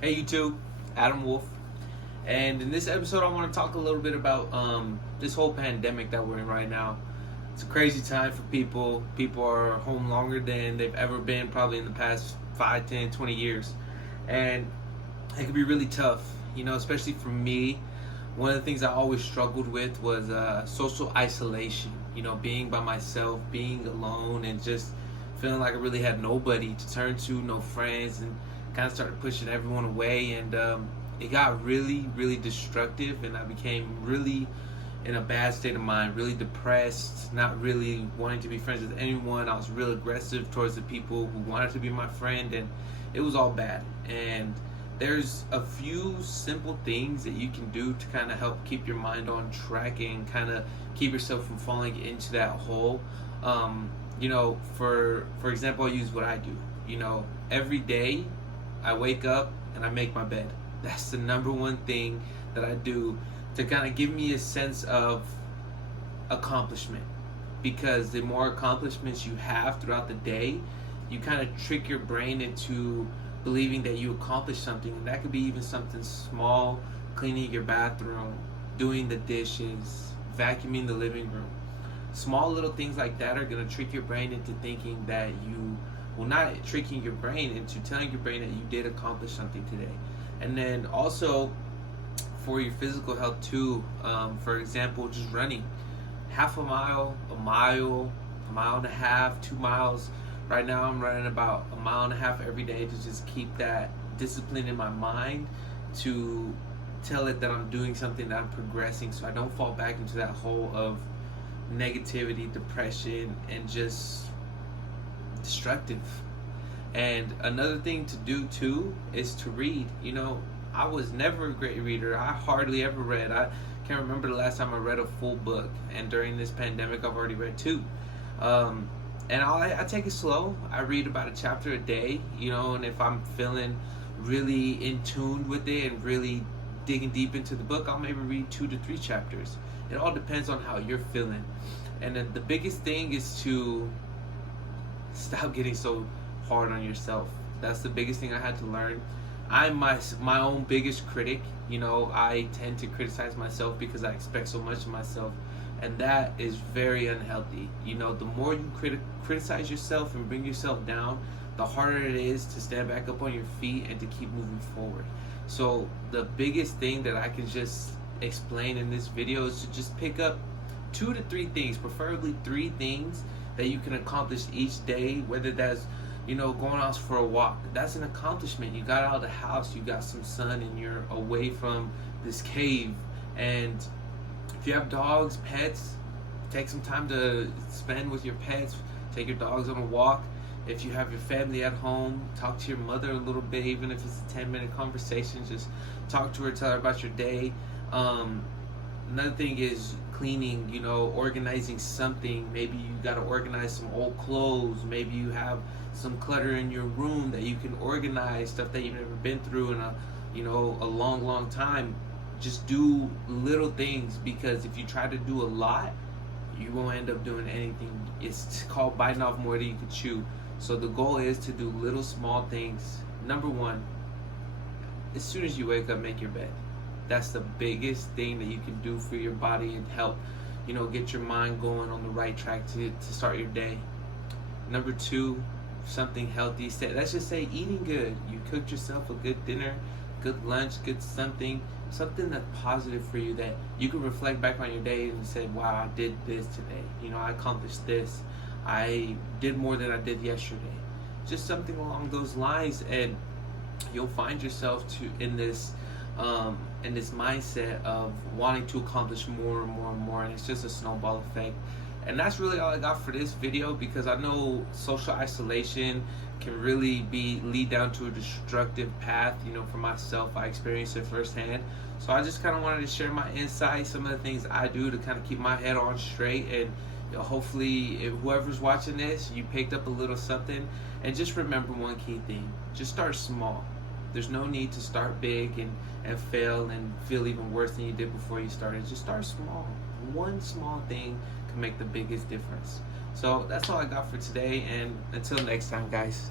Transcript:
Hey YouTube, Adam Wolf, and in this episode I want to talk a little bit about this whole pandemic that we're in right now. It's a crazy time for people. People are home longer than they've ever been, probably in the past 5, 10, 20 years, and it can be really tough, especially for me. One of the things I always struggled with was social isolation, being by myself, being alone, and just feeling like I really had nobody to turn to, no friends, and kind of started pushing everyone away. And it got really, really destructive, and I became really in a bad state of mind, really depressed, not really wanting to be friends with anyone. I was real aggressive towards the people who wanted to be my friend, and it was all bad. And there's a few simple things that you can do to kind of help keep your mind on track and kind of keep yourself from falling into that hole. For example, I'll use what I do. Every day I wake up and I make my bed. That's the number one thing that I do to kind of give me a sense of accomplishment. Because the more accomplishments you have throughout the day, you kind of trick your brain into believing that you accomplished something. And that could be even something small: cleaning your bathroom, doing the dishes, vacuuming the living room. Small little things like that are going to trick your brain into thinking that not tricking your brain into telling your brain that you did accomplish something today. And then also for your physical health too, for example, just running half a mile, a mile and a half, 2 miles. Right now I'm running about a mile and a half every day to just keep that discipline in my mind, to tell it that I'm doing something, that I'm progressing, so I don't fall back into that hole of negativity, depression, and just destructive. And another thing to do too is to read. I was never a great reader. I hardly ever read. I can't remember the last time I read a full book, and during this pandemic I've already read two. And I take it slow. I read about a chapter a day, and if I'm feeling really in tune with it and really digging deep into the book, I'll maybe read 2 to 3 chapters. It all depends on how you're feeling. And then the biggest thing is to stop getting so hard on yourself. That's the biggest thing I had to learn. I'm my own biggest critic. I tend to criticize myself because I expect so much of myself, and that is very unhealthy. The more you criticize yourself and bring yourself down, the harder it is to stand back up on your feet and to keep moving forward. So the biggest thing that I can just explain in this video is to just pick up 2 to 3 things, preferably 3 things that you can accomplish each day, whether that's going out for a walk. That's an accomplishment. You got out of the house, you got some sun, and you're away from this cave. And if you have dogs, pets, take some time to spend with your pets. Take your dogs on a walk. If you have your family at home, talk to your mother a little bit, even if it's a 10-minute conversation. Just talk to her, tell her about your day. Another thing is cleaning, organizing something. Maybe you got to organize some old clothes. Maybe you have some clutter in your room that you can organize, stuff that you've never been through in a long time. Just do little things, because if you try to do a lot, you won't end up doing anything. It's called biting off more than you can chew. So the goal is to do little small things. Number one, as soon as you wake up, make your bed. That's the biggest thing that you can do for your body and help get your mind going on the right track to start your day. Number two, something healthy. Let's just say eating good. You cooked yourself a good dinner, good lunch, good something that's positive for you, that you can reflect back on your day and say, wow, I did this today. I accomplished this. I did more than I did yesterday. Just something along those lines, and you'll find yourself in this mindset of wanting to accomplish more and more and more, and it's just a snowball effect. And that's really all I got for this video, because I know social isolation can really lead down to a destructive path. For myself, I experienced it firsthand. So I just kind of wanted to share my insights, some of the things I do to kind of keep my head on straight. And hopefully, if whoever's watching this, you picked up a little something. And just remember one key thing: just start small. There's no need to start big and fail and feel even worse than you did before you started. Just start small. One small thing can make the biggest difference. So that's all I got for today, and until next time, guys.